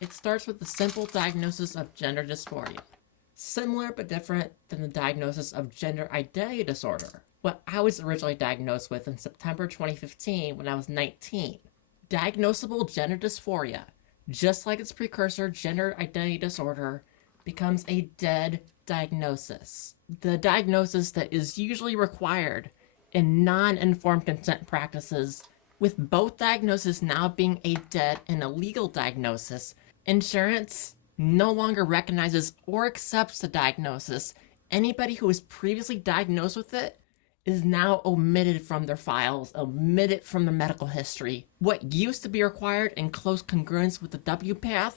It starts with the simple diagnosis of gender dysphoria. Similar but different than the diagnosis of gender identity disorder, what I was originally diagnosed with in September 2015 when I was 19. Diagnosable gender dysphoria, just like its precursor gender identity disorder, becomes a dead diagnosis. The diagnosis that is usually required in non-informed consent practices, with both diagnoses now being a dead and illegal diagnosis. Insurance no longer recognizes or accepts the diagnosis. Anybody who was previously diagnosed with it is now omitted from their files, omitted from the medical history. What used to be required in close congruence with the WPATH,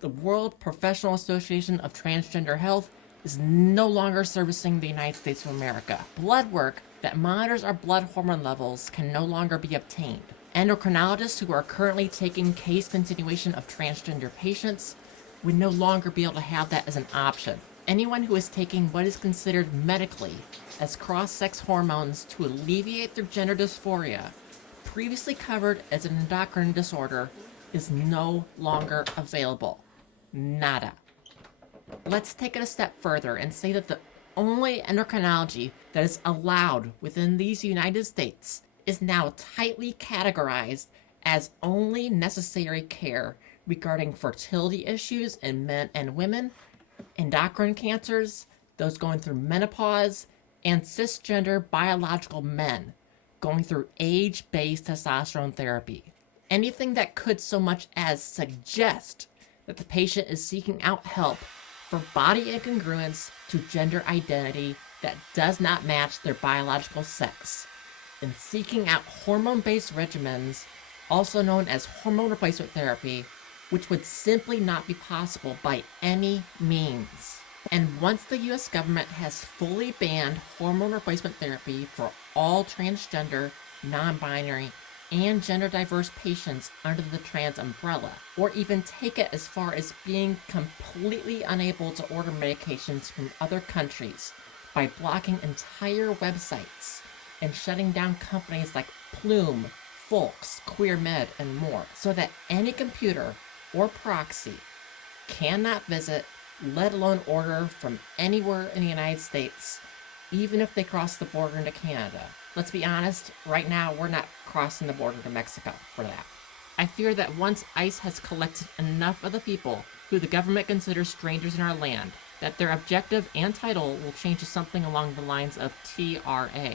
the World Professional Association of Transgender Health, is no longer servicing the United States of America. Blood work that monitors our blood hormone levels can no longer be obtained. Endocrinologists who are currently taking case continuation of transgender patients would no longer be able to have that as an option. Anyone who is taking what is considered medically as cross-sex hormones to alleviate their gender dysphoria, previously covered as an endocrine disorder, is no longer available. Nada. Let's take it a step further and say that the only endocrinology that is allowed within these United States is now tightly categorized as only necessary care regarding fertility issues in men and women, endocrine cancers, those going through menopause, and cisgender biological men going through age-based testosterone therapy. Anything that could so much as suggest that the patient is seeking out help for body incongruence to gender identity that does not match their biological sex, and seeking out hormone-based regimens, also known as hormone replacement therapy, which would simply not be possible by any means. And once the US government has fully banned hormone replacement therapy for all transgender, non-binary, and gender-diverse patients under the trans umbrella, or even take it as far as being completely unable to order medications from other countries by blocking entire websites and shutting down companies like Plume, Folks, QueerMed, and more, so that any computer or proxy cannot visit, let alone order from anywhere in the United States, even if they cross the border into Canada. Let's be honest, right now we're not crossing the border to Mexico for that. I fear that once ICE has collected enough of the people who the government considers strangers in our land, that their objective and title will change to something along the lines of TRA,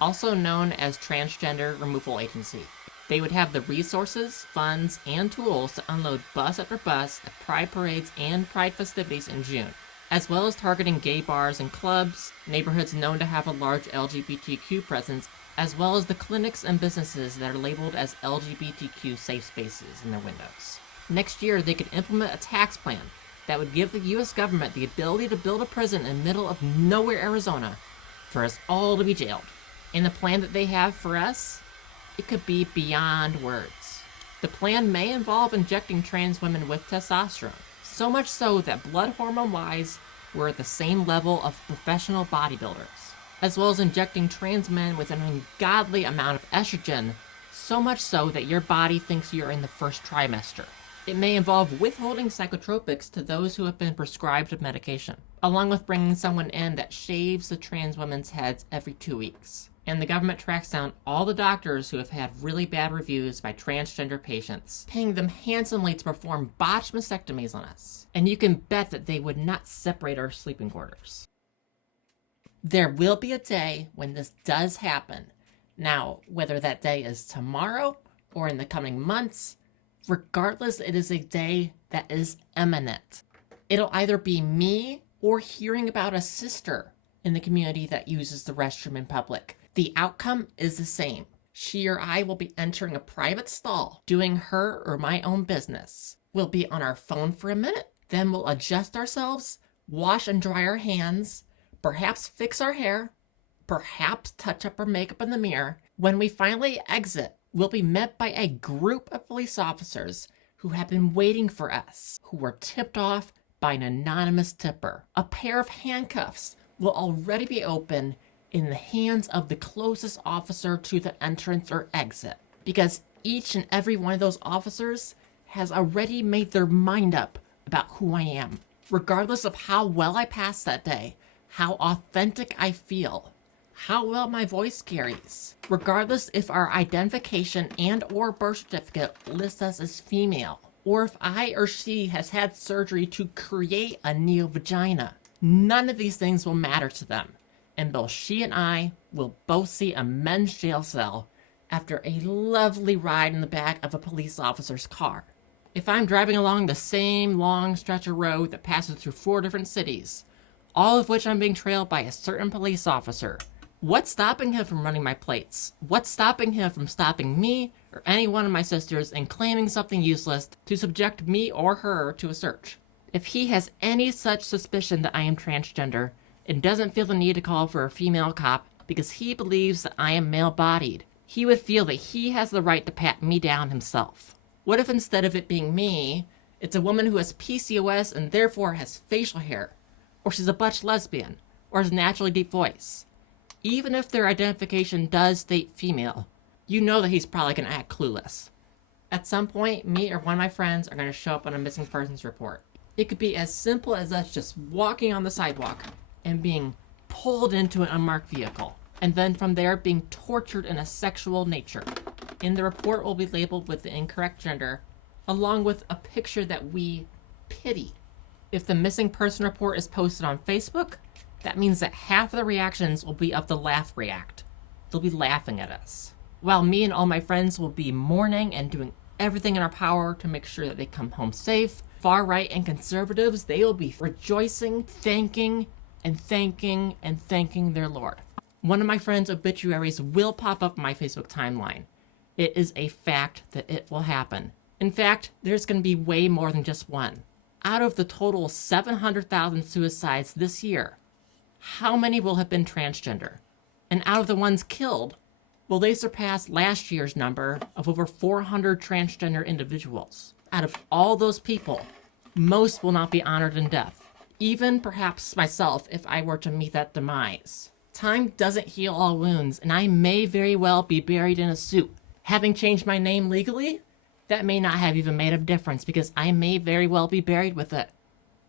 also known as Transgender Removal Agency. They would have the resources, funds, and tools to unload bus after bus at Pride parades and Pride festivities in June, as well as targeting gay bars and clubs, neighborhoods known to have a large LGBTQ presence, as well as the clinics and businesses that are labeled as LGBTQ safe spaces in their windows. Next year, they could implement a tax plan that would give the US government the ability to build a prison in the middle of nowhere, Arizona, for us all to be jailed. And the plan that they have for us, it could be beyond words. The plan may involve injecting trans women with testosterone, so much so that blood hormone-wise, we're at the same level of professional bodybuilders, as well as injecting trans men with an ungodly amount of estrogen, so much so that your body thinks you're in the first trimester. It may involve withholding psychotropics to those who have been prescribed medication, along with bringing someone in that shaves the trans women's heads every 2 weeks. And the government tracks down all the doctors who have had really bad reviews by transgender patients, paying them handsomely to perform botched mastectomies on us. And you can bet that they would not separate our sleeping quarters. There will be a day when this does happen. Now, whether that day is tomorrow or in the coming months, regardless, it is a day that is imminent. It'll either be me or hearing about a sister in the community that uses the restroom in public. The outcome is the same. She or I will be entering a private stall, doing her or my own business. We'll be on our phone for a minute, then we'll adjust ourselves, wash and dry our hands, perhaps fix our hair, perhaps touch up our makeup in the mirror. When we finally exit, we'll be met by a group of police officers who have been waiting for us, who were tipped off by an anonymous tipper. A pair of handcuffs will already be open in the hands of the closest officer to the entrance or exit, because each and every one of those officers has already made their mind up about who I am, regardless of how well I pass that day, how authentic I feel, how well my voice carries, regardless if our identification and or birth certificate lists us as female, or if I or she has had surgery to create a neo-vagina. None of these things will matter to them, and both she and I will both see a men's jail cell after a lovely ride in the back of a police officer's car. If I'm driving along the same long stretch of road that passes through 4 different cities, all of which I'm being trailed by a certain police officer, what's stopping him from running my plates? What's stopping him from stopping me or any one of my sisters and claiming something useless to subject me or her to a search? If he has any such suspicion that I am transgender and doesn't feel the need to call for a female cop because he believes that I am male-bodied, he would feel that he has the right to pat me down himself. What if instead of it being me, it's a woman who has PCOS and therefore has facial hair, or she's a butch lesbian, or has a naturally deep voice? Even if their identification does state female, you know that he's probably going to act clueless. At some point, me or one of my friends are going to show up on a missing persons report. It could be as simple as us just walking on the sidewalk and being pulled into an unmarked vehicle, and then from there being tortured in a sexual nature. And the report will be labeled with the incorrect gender, along with a picture that we pity. If the missing person report is posted on Facebook, that means that half of the reactions will be of the laugh react. They'll be laughing at us, while me and all my friends will be mourning and doing everything in our power to make sure that they come home safe. Far right and conservatives, they will be rejoicing, thanking their Lord. One of my friends' obituaries will pop up on my Facebook timeline. It is a fact that it will happen. In fact, there's going to be way more than just one. Out of the total 700,000 suicides this year, how many will have been transgender? And out of the ones killed, will they surpass last year's number of over 400 transgender individuals? Out of all those people, most will not be honored in death. Even perhaps myself if I were to meet that demise. Time doesn't heal all wounds, and I may very well be buried in a suit. Having changed my name legally, that may not have even made a difference because I may very well be buried with it.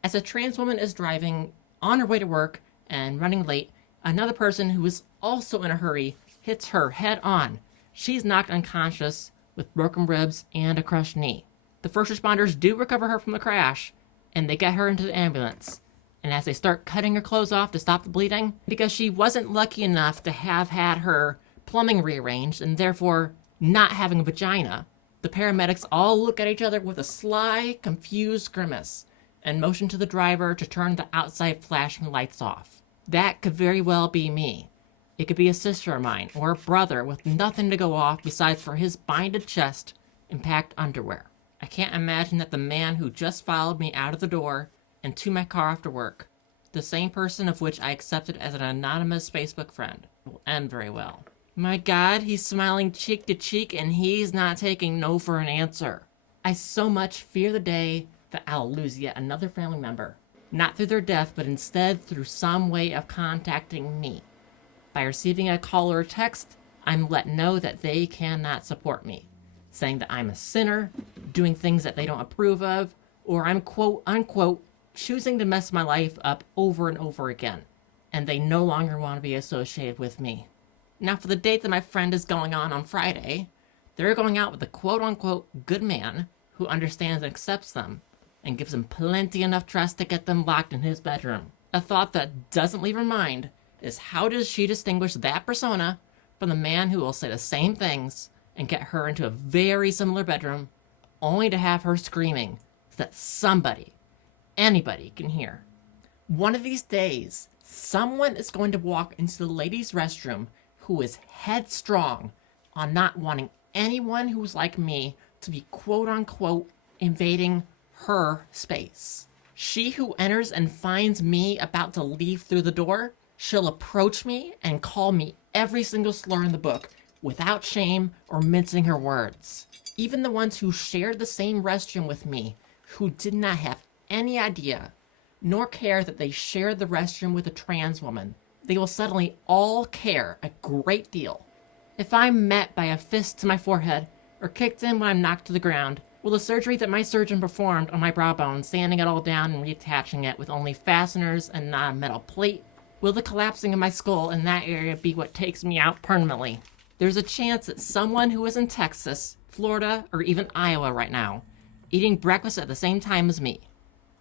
As a trans woman is driving on her way to work and running late, another person who is also in a hurry hits her head on. She's knocked unconscious with broken ribs and a crushed knee. The first responders do recover her from the crash, and they get her into the ambulance. And as they start cutting her clothes off to stop the bleeding, because she wasn't lucky enough to have had her plumbing rearranged and therefore not having a vagina, the paramedics all look at each other with a sly, confused grimace and motion to the driver to turn the outside flashing lights off. That could very well be me. It could be a sister of mine or a brother with nothing to go off besides for his binded chest and packed underwear. I can't imagine that the man who just followed me out of the door and to my car after work, the same person of which I accepted as an anonymous Facebook friend, will end very well. My God, he's smiling cheek to cheek and he's not taking no for an answer. I so much fear the day that I'll lose yet another family member. Not through their death, but instead through some way of contacting me. By receiving a call or a text, I'm let know that they cannot support me, saying that I'm a sinner, doing things that they don't approve of, or I'm quote unquote choosing to mess my life up over and over again, and they no longer want to be associated with me. Now for the date that my friend is going on Friday, they're going out with a quote unquote good man who understands and accepts them, and gives them plenty enough trust to get them locked in his bedroom. A thought that doesn't leave her mind is how does she distinguish that persona from the man who will say the same things and get her into a very similar bedroom, only to have her screaming so that somebody, anybody can hear. One of these days, someone is going to walk into the ladies' restroom who is headstrong on not wanting anyone who's like me to be quote-unquote invading her space. She who enters and finds me about to leave through the door, she'll approach me and call me every single slur in the book without shame or mincing her words. Even the ones who shared the same restroom with me, who did not have any idea nor care that they shared the restroom with a trans woman, they will suddenly all care a great deal. If I'm met by a fist to my forehead or kicked in when I'm knocked to the ground, Will the surgery that my surgeon performed on my brow bone, sanding it all down and reattaching it with only fasteners and not a metal plate, will the collapsing of my skull in that area be what takes me out permanently? There's a chance that someone who is in Texas, Florida, or even Iowa right now, eating breakfast at the same time as me,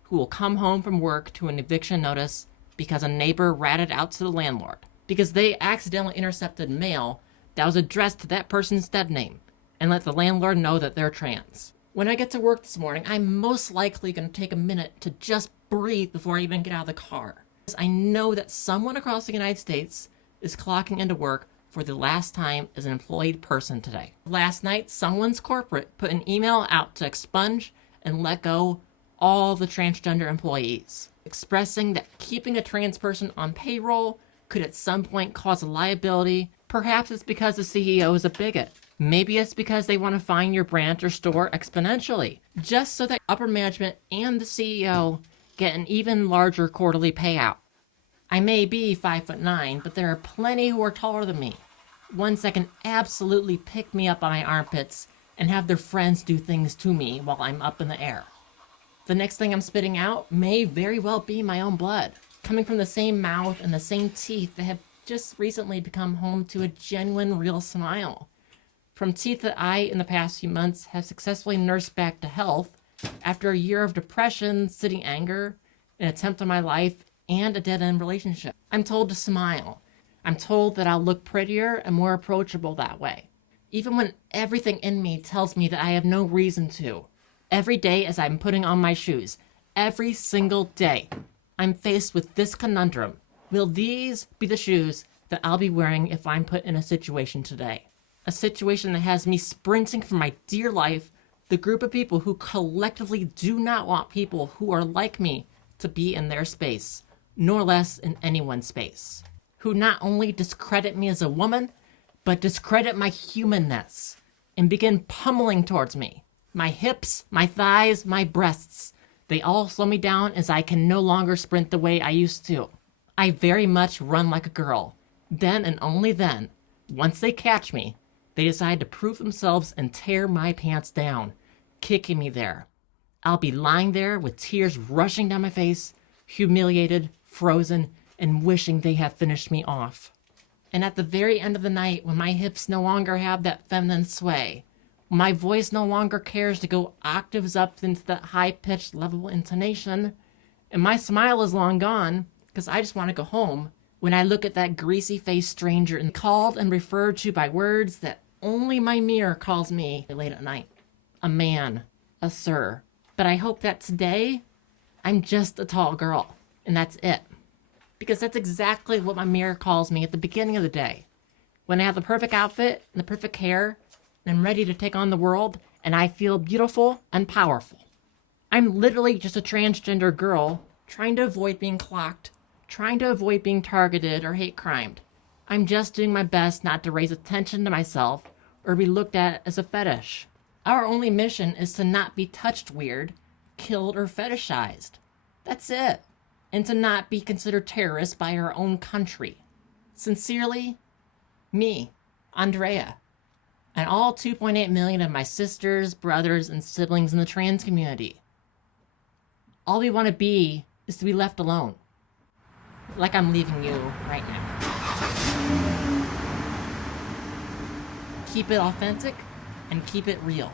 who will come home from work to an eviction notice because a neighbor ratted out to the landlord, because they accidentally intercepted mail that was addressed to that person's dead name, and let the landlord know that they're trans. When I get to work this morning, I'm most likely going to take a minute to just breathe before I even get out of the car. I know that someone across the United States is clocking into work for the last time as an employed person today. Last night, someone's corporate put an email out to expunge and let go all the transgender employees, expressing that keeping a trans person on payroll could at some point cause a liability. Perhaps it's because the CEO is a bigot. Maybe it's because they want to find your branch or store exponentially, just so that upper management and the CEO get an even larger quarterly payout. I may be 5'9", but there are plenty who are taller than me. Ones that can absolutely pick me up by my armpits and have their friends do things to me while I'm up in the air. The next thing I'm spitting out may very well be my own blood, coming from the same mouth and the same teeth that have just recently become home to a genuine, real smile. From teeth that I, in the past few months, have successfully nursed back to health after a year of depression, sitting anger, an attempt on my life, and a dead-end relationship. I'm told to smile. I'm told that I'll look prettier and more approachable that way, even when everything in me tells me that I have no reason to. Every day as I'm putting on my shoes, every single day, I'm faced with this conundrum. Will these be the shoes that I'll be wearing if I'm put in a situation today? A situation that has me sprinting for my dear life, the group of people who collectively do not want people who are like me to be in their space, nor less in anyone's space, who not only discredit me as a woman, but discredit my humanness and begin pummeling towards me. My hips, my thighs, my breasts, they all slow me down as I can no longer sprint the way I used to. I very much run like a girl. Then and only then, once they catch me, they decide to prove themselves and tear my pants down, kicking me there. I'll be lying there with tears rushing down my face, humiliated, frozen, and wishing they had finished me off. And at the very end of the night, when my hips no longer have that feminine sway, when my voice no longer cares to go octaves up into that high-pitched level intonation, and my smile is long gone, because I just want to go home, when I look at that greasy-faced stranger and called and referred to by words that only my mirror calls me late at night. A man, a sir. But I hope that today, I'm just a tall girl, and that's it. Because that's exactly what my mirror calls me at the beginning of the day. When I have the perfect outfit and the perfect hair, and I'm ready to take on the world, and I feel beautiful and powerful. I'm literally just a transgender girl trying to avoid being clocked, trying to avoid being targeted or hate crimed. I'm just doing my best not to raise attention to myself or be looked at as a fetish. Our only mission is to not be touched weird, killed, or fetishized. That's it. And to not be considered terrorists by our own country. Sincerely, me, Andrea, and all 2.8 million of my sisters, brothers, and siblings in the trans community. All we want to be is to be left alone. Like I'm leaving you right now. Keep it authentic and keep it real.